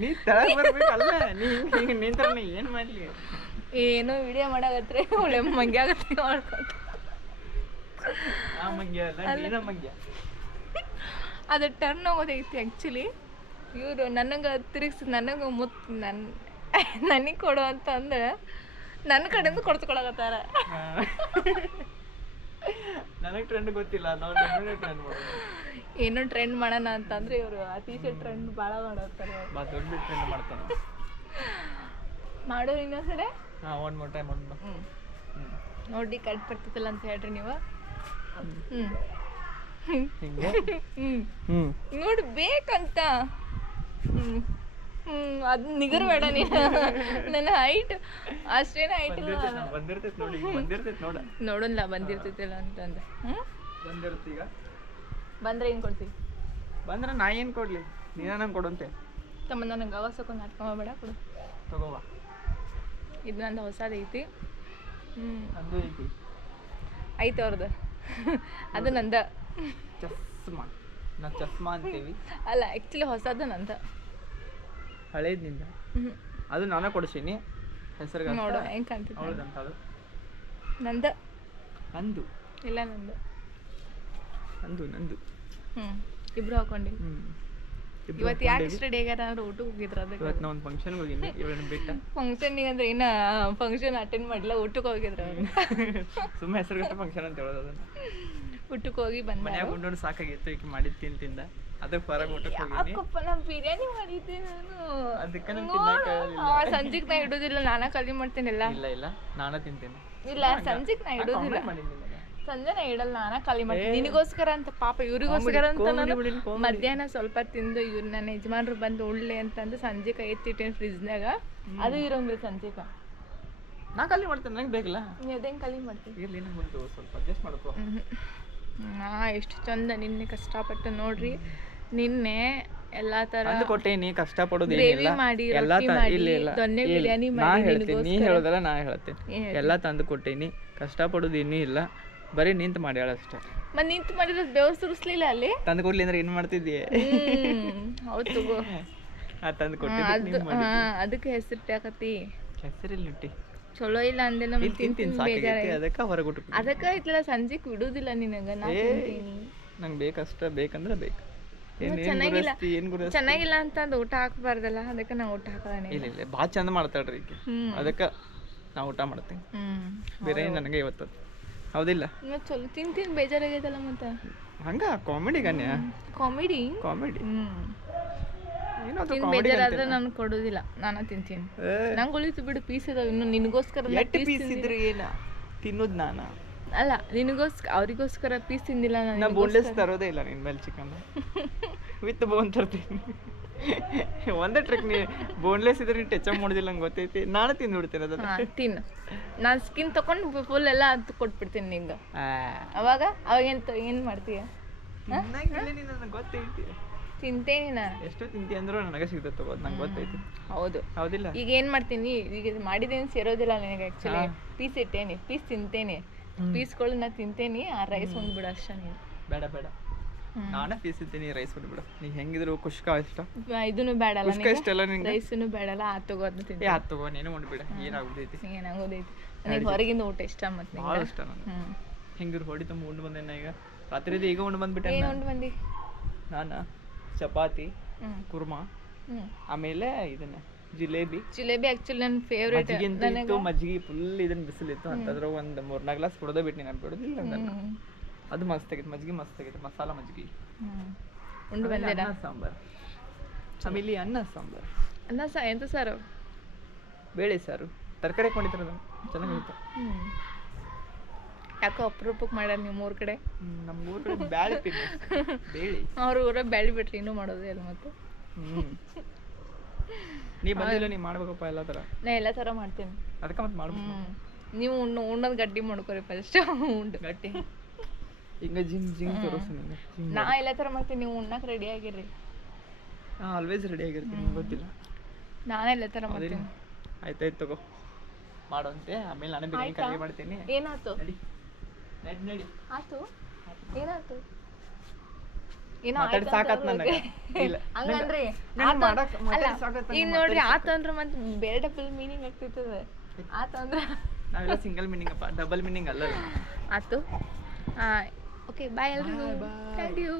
ನೀ ತೆಳಗ್ ಬರ್ಬೇಕಲ್ಲ, ನೀ ಹಿಂಗೆ ನಿಂತ್ರ ನೀ ಏನು ಮಾಡಲಿ? ಏನೋ ವಿಡಿಯೋ ಮಾಡಾಕತ್ರಿ ಒಳ್ಳೆ ಮಂಗ್ಯ ಆಗತ್ತೆ ಮಾಡ್ಕೊಂಡು. ಆ ಮಂಗ್ಯ ಅಲ್ಲ, ನೀನ ಮಂಗ್ಯ. ಅದು ಟರ್ನ್ ಆಗೋದೈತಿ ಆ್ಯಕ್ಚುಲಿ. ಇವರು ನನಗೆ ತಿರುಗಿಸಿ ನನಗೆ ನನಗೆ ಕೊಡು ಅಂತ ಅಂದ್ರೆ ನನ್ನ ಕಡೆಯಿಂದ ಕೊಡ್ಸ್ಕೊಳಕತ್ತಾರ. ನನಗೆ ಟ್ರೆಂಡ್ ಗೊತ್ತಿಲ್ಲ, ನಾವು ಟ್ರೆಂಡ್ ಮಾಡೋದು. ಏನೋ ಟ್ರೆಂಡ್ ಮಾಡೋಣ ಅಂತಂದ್ರೆ ಇವರು ಅತಿಶಯ ಟ್ರೆಂಡ್ ಭಾಳ ಮಾಡತ್ತಾರೆ. ದೊಡ್ಡ ಟ್ರೆಂಡ್ ಮಾಡ್ತಾನೆ. ಮಾಡೋರು ಇನ್ನೊಂದ್ಸಲ ಒನ್ ಮೋರ್ ಟೈಮ್ ನೋಡಿ ಕಟ್ ಬರ್ತಿತ್ತಲ್ಲ ಅಂತ ಹೇಳ್ರಿ ನೀವು. ನೋಡಿ ಬೇಕಂತ ಅದ್ ನಿಗರ್ ಬೇಡ ನೀನು. ನನ್ನ ಹೈಟ್ ಅಷ್ಟೇನ ಹೈಟ್ ಬಂದಿರ್ತೈತಿ ನೋಡಿ, ಬಂದಿರ್ತೈತಿ ನೋಡ, ನೋಡಲ್ಲ ಬಂದಿರ್ತೈತಿಲ್ಲ ಅಂತಂದ್ರೆ. ಬಂದಿರ್ತಿ. ಈಗ ಬಂದ್ರೆ ಏನ್ ಕೊಡ್ತೀವಿ? ಬಂದ್ರೆ ನಾ ಏನು ಕೊಡ್ಲಿ, ನೀನ ನಂಗೆ ಕೊಡುವಂತೆ. ತಮ್ಮ ನನಗೆ ಗವಾಸಕ್ಕೊಂದು ನಾಟಕ ಮಾಡಬೇಡ, ಕೊಡು. ತಗೋವಾ, ಇದು ನಂದು ಹೊಸದೈತಿ. ಅದು ಐತಿ, ಐತೆ ಅವ್ರದ್ದು. ಅದು ನಂದ ಚಸ್ಮಾ. ನಾವು ಚಸ್ಮಾ ಅಂತೀವಿ. ಅಲ್ಲ ಆ್ಯಕ್ಚುಲಿ ಹೊಸದು ನಂದ, ಹಳೇದ್ನಿಂದ. ಅದು ನಾನೇ ಕೊಡ್ಸೀನಿ ಹೆಸರು. ನೋಡು ಹೆಂಗೆ ಕಾಣ್ತಿತ್ತು. ಹೌದಂತ ಅದು ನಂದ. ನಂದು ಇಲ್ಲ ನಂದು. ನಂದು ಇಬ್ರು ಹಾಕೊಂಡಿ. ಇವತ್ತು ಯಾಕೆ ಇಷ್ಟು ರೆಡಿ ಆಗ್ಯಾರ ಅಂದ್ರೆ ಊಟಕ್ಕೆ ಹೋಗಿದ್ರು. ಅದಕ್ಕೆ ಇವತ್ತು ನಾ ಒಂದು ಫಂಕ್ಷನ್ಗೆ ಹೋಗಿನಿ, ಇವಳನ್ನ ಬಿಟ್ಟ. ಫಂಕ್ಷನ್ಗೆ ಅಂದ್ರೆ ಇನ್ನ ಫಂಕ್ಷನ್ ಅಟೆಂಡ್ ಮಾಡಿಲ್ಲ, ಊಟಕ್ಕೆ ಹೋಗಿದ್ರು. ಸುಮ್ಮನೆ ಹೆಸರುಗಟ್ಟ ಫಂಕ್ಷನ್ ಅಂತ ಹೇಳೋದು. ಅದನ್ನು ಊಟಕ್ಕೆ ಹೋಗಿ ಬಂದ ಮನ್ಯಾಗ ಉಂಡು ಸಾಕಾಗಿತ್ತು, ಈಗ ಮಾಡಿದ್ದು ತಿಂದ ಅದಕ್ಕೆ ಹೊರಗೆ ಊಟಕ್ಕೆ ಹೋಗಿನಿ. ಯಾಕಪ್ಪ ನಾ ಬಿರಿಯಾನಿ ಮಾಡಿದ್ದೆ ನಾನು. ಅದಕ್ಕೆ ಸಂಜೆಗೆ ನಾ ಇಡೋದಿಲ್ಲ, ನಾನಾ ಖಾಲಿ ಮಾಡ್ತೇನೆಲ್ಲ. ಇಲ್ಲ ನಾನೇ ತಿಂತೇನೆ. ಇಲ್ಲ ಸಂಜೆಗೆ ನಾ ಇಡೋದಿಲ್ಲ, ಸಂಜೆ ನಾ ಇಡಲ್ಲ, ನಾನಾ ಖಾಲಿ ಮಾಡ್ತೀನಿ. ನಿನಗೋಸ್ಕರ ಅಂತ ಪಾಪ ಇವ್ರಿಗೋಸ್ಕರ ಅಂತ ನಾನು ಮಧ್ಯಾಹ್ನ ಸ್ವಲ್ಪ ತಿಂದು ಇವ್ರು ನನ್ನ ಯಜಮಾನ್ರು ಬಂದು ಉಳ್ಳೆ ಅಂತಂದು ಸಂಜೆಗೆ ಎತ್ತಿಟ್ಟೇನು ಫ್ರಿಜ್ನಾಗ. ಅದು ಇರೋಂಗಿಲ್ಲ ಸಂಜೆಗೆ. ನಾ ಖಾಲಿ ಮಾಡ್ತೇನೆ, ನಂಗೆ ಬೇಕಲ್ಲ. ನೀವು ಅದೇನು ಖಾಲಿ ಮಾಡ್ತೀನಿ? ಇರಲಿ, ನಂಗೆ ಸ್ವಲ್ಪ ಅಡ್ಜಸ್ಟ್ ಮಾಡ್ಕೋ. ಎಷ್ಟು ಚಂದ ನಿನ್ನೆ ಕಷ್ಟಪಟ್ಟು ನೋಡ್ರಿ. ನಿನ್ನೆ ಎಲ್ಲಾ ತರ ಕೊಟ್ಟೇನಿ, ಕಷ್ಟಪಡೋದು ಗ್ರೇವಿ ಮಾಡಿ, ರೊಟ್ಟಿ ಮಾಡಿ, ದೊನ್ನೆ ಬಿರಿಯಾನಿ ಮಾಡಿ. ನೀ ಹೇಳೋದಲ್ಲ ನಾ ಹೇಳ್ತೇನೆ, ಎಲ್ಲ ತಂದು ಕೊಟ್ಟೇನಿ. ಕಷ್ಟಪಡೋದು ಇನ್ನೂ ಇಲ್ಲ, ಬರೀ ನಿಂತು ಮಾಡ್ಯಾಳ ಅಷ್ಟೇ. ಮತ್ತೆ ನಿಂತು ಮಾಡಿದ್ರೆ ಬೆವರು ಸುರಿಸ್ಲಿಲ್ಲ ಅಲ್ಲಿ. ತಂದು ಕೊಡ್ಲಿ ಅಂದ್ರೆ ಏನು ಮಾಡ್ತಿದ್ದೀಯ? ಹೌದು, ತಂದು ಕೊಟ್ಟಿದ್ದು ಅದಕ್ಕೆ ಹೆಸರಿಟ್ಟಾಕತಿ. ಹೆಸರಿಲ್ಲ ಇಟ್ಟಿ ಚಲೋ ಇಲ್ಲ ಅಂದೆ. ನಮ್ಗೆ ಅದಕ್ಕೆ ಹೊರಗೆ ಊಟ ಅದಕ್ಕೆ ಇತ್ತಲ್ಲ ಸಂಜೆಗೆ ಬಿಡುದಿಲ್ಲ ನಿನಗೆ. ನಂಗೆ ಬೇಕಷ್ಟ, ಬೇಕಂದ್ರೆ ಬೇಕು. ಚೆನ್ನಾಗಿಲ್ಲ ಅಂತಂದು ಊಟ ಹಾಕ್ಬಾರ್ದಲ್ಲ, ಅದಕ್ಕೆ ನಾ ಊಟ ಹಾಕೋಣ. ಇಲ್ಲ ಭಾಳ ಚಂದ ಮಾಡ್ತಾಳ್ರಿ ಈಗ, ಅದಕ್ಕೆ ನಾ ಊಟ ಮಾಡ್ತೀನಿ. ಬಿರಿಯಾನಿ ನನಗೆ ಇವತ್ತು, ಹೌದಿಲ್ಲ? ಚಲೋ ತಿಂತೀನಿ, ಬೇಜಾರಾಗೈತಲ್ಲ ಮತ್ತೆ. ಹಂಗ ಕಾಮಿಡಿ ಗಣ್ಯ, ಕಾಮಿಡಿ ಬೇಜಾರಾದ್ರೆ ನಾನು ಕೊಡೋದಿಲ್ಲ, ನಾನು ತಿಂತೀನಿ. ನಂಗೆ ಉಳಿತು ಬಿಡು, ಪೀಸ್ ಇದಾವೆ ಇನ್ನು. ನಿನಗೋಸ್ಕರ ಪೀಸ್ ಇದ್ರೆ ಏನ ತಿನ್ನೋದು ನಾನು ಅಲ್ಲ, ನಿನಗೋಸ್ಕರ ಅವ್ರಿಗೋಸ್ಕರ ಪೀಸ್ ತಿಂದಿಲ್ಲ ನಾನು. ಬೋನ್ಲೆಸ್ ತರೋದೇ ಇಲ್ಲ ನಿನ್ನ ಮೇಲೆ ಚಿಕನ್, ವಿತ್ ಬೋನ್ ತರ್ತೀನಿ. ಒಂದೇ ಟ್ರಿಕ್, ನೀ ಬೋನ್ಲೆಸ್ ಇದ್ರೆ ನೀನು ಟಚ್ ಅಪ್ ಮಾಡೋದಿಲ್ಲ, ನಂಗೆ ಗೊತ್ತೈತಿ. ನಾನು ತಿಂದು ಬಿಡ್ತೇನೆ ಅದನ್ನ. ತಿನ್ನು, ನಾನು ಸ್ಕಿನ್ ತಗೊಂಡು ಫುಲ್ ಎಲ್ಲ ಅದು ಕೊಟ್ಬಿಡ್ತೀನಿ ನಿಂಗೆ. ಅವಾಗ ಏನು ಮಾಡ್ತೀಯ? ಗೊತ್ತೈತಿ, ತಿಂತೇನೆ ನಾ. ಎಷ್ಟು ತಿಂತಿ ಅಂದ್ರೂ ನನಗೆ ಸಿಗ್ತದೆ ತಗೋದು, ನಂಗೆ ಗೊತ್ತೈತಿ. ಹೌದು, ಹೌದಿಲ್ಲ? ಈಗ ಏನು ಮಾಡ್ತೀನಿ, ಈಗ ಮಾಡಿದೇನು ಸೇರೋದಿಲ್ಲ ನನಗೆ. ಆ್ಯಕ್ಚುಲಿ ಪೀಸ್ ಇಟ್ಟೇನೆ, ಪೀಸ್ ತಿಂತೇನೆ, ಪೀಸ್ಗಳು ನಾ ತಿಂತೇನೆ. ಆ ರೈಸ್ ಹೊಂದ್ಬಿಡು ಅಷ್ಟೇ ನೀನು. ಬೇಡ ನಾನೇ ಪೀಸ್ ಇದ್ದೀನಿ, ರೈಸ್ ಹೊಂದ್ಬಿಡು. ನೀ ಹೆಂಗಿದ್ರು ಕುಷ್ಕ ಇಷ್ಟ, ಇದನ್ನು ಬೇಡಲ್ಲ, ಇಷ್ಟಲ್ಲ ನಿಂಗೆ, ರೈಸನ್ನು ಬೇಡಲ್ಲ. ತಗೋದು ತಿಂತೀನಿ. ತಗೋ, ನೀನು ಹೊಂದ್ಬಿಡ. ಏನಾಗೋದೈತಿ ನನಗೆ ಹೊರಗಿಂದ ಊಟ ಇಷ್ಟ. ಮತ್ತೆ ಭಾಳ ಇಷ್ಟ ನನಗೆ. ಹೆಂಗಿದ್ರು ಹೊಡಿ ತುಂಬ ಉಂಡು ಬಂದೇನ. ಈಗ ರಾತ್ರಿ ಈಗ ಉಂಡು ಬಂದ್ಬಿಟ್ಟೆ. ಏನು ಉಂಡು ಬಂದಿ? ನಾನು ಚಪಾತಿ, ಕುರ್ಮಾ, ಆಮೇಲೆ ಇದನ್ನ ಜಿಲೇಬಿ ಆಕ್ಚುಲಿ ನನ್ನ ಫೇವ್ರೇಟ್. ಮಜ್ಜಿಗೆ ಫುಲ್ ಇದನ್ನ ಬಿಸಿಲಿತ್ತು ಅಂತಂದ್ರೆ ಒಂದು 3-4 ಗ್ಲಾಸ್ ಕುಡ್ದೇ ಬಿಟ್ಟು ನಾನು ಬಿಡೋದಿಲ್ಲ. ಅದು ಮಸ್ತ್ ಆಗಿತ್ತು, ಮಜ್ಜಿಗೆ ಮಸ್ತ್ ಆಗಿತ್ತು, ಮಸಾಲ ಮಜ್ಜಿಗೆ. ಉಂಡು ಬಂದೆ. ಸಾಂಬಾರ್, ಆಮೇಲೆ ಅನ್ನ ಸಾಂಬಾರ್. ಎಂತ ಸಾರು? ಬೇಳೆ ಸಾರು, ತರಕಾರಿ ಹಾಕೊಂಡಿದ್ರು, ಚೆನ್ನಾಗಿತ್ತು. ಯಾಕೋ ಅಪರೂಪಕ್ಕೆ ಮಾಡ್ಯಾರ ನೀವು ಮೂರು ಕಡೆ. ನಮ್ಮ ಊರ ಕಡೆ ಬ್ಯಾಳೆ ಬೇಳೆ, ಅವ್ರ ಊರ ಬ್ಯಾಳಿ ಬಿಟ್ರಿ ಇನ್ನೂ ಮಾಡೋದೇ ಅಲ್ಲ. ಮತ್ತೆ ನೀ ಬಂದಿಲ್ಲ, ನೀ ಮಾಡ್ಬೇಕಪ್ಪ ಎಲ್ಲ ಥರ. ನಾ ಎಲ್ಲ ಥರ ಮಾಡ್ತೀನಿ, ಅದಕ್ಕೆ ಮತ್ತೆ ಮಾಡ್ಬೇಕು. ನೀವು ಉಣ್ಣೋದು ಗಟ್ಟಿ ಮಾಡ್ಕೊರಿ ಫಸ್ಟ್. ಉಂಡು ಗಟ್ಟಿ ಹಿಂಗೆ ಜಿಂಗ್ ತೋರಿಸು. ನಾ ಎಲ್ಲ ಥರ ಮಾಡ್ತೀನಿ, ನೀವು ಉಣ್ಣಕ್ಕೆ ರೆಡಿ ಆಗಿರ್ರಿ. ಆಲ್ವೇಸ್ ರೆಡಿ ಆಗಿರ್ತೀನಿ, ನಿಮ್ಗೆ ಗೊತ್ತಿಲ್ಲ. ನಾನು ಎಲ್ಲ ಥರ ಮಾಡ್ತೀನಿ. ಆಯ್ತಾಯ್ತು ತಗೋ, ಮಾಡೋಂತೆ. ಆಮೇಲೆ ನಾನು ಬಿರಿಯಾನಿ ಕಡಿಮೆ ಮಾಡ್ತೀನಿ. ಏನಾಯ್ತು? ನಡಿ ಆಯ್ತು, ಏನಾಯ್ತು? ಏನೋ ಮಾತಾಡಿ ಸಾಕತ್ ನನಗೆ ಇಲ್ಲ ಹಂಗನ್ರಿ ಅಲ್ಲ ಈಗ ನೋಡ್ರಿ ಆತಂದ್ರ ಮತ್ತೆ ಬೇರೆ ಡಬಲ್ ಮೀನಿಂಗ್ ಆಗ್ತಿರ್ತದೆ ಆತಂದ್ರ ನಾವೆಲ್ಲ ಸಿಂಗಲ್ ಮೀನಿಂಗ್ ಅಪ್ಪ ಡಬಲ್ ಮೀನಿಂಗ್ ಅಲ್ಲ ಆತು ಓಕೆ ಬಾಯ್ ಎಲ್ರಿಗೂ ಥ್ಯಾಂಕ್ ಯು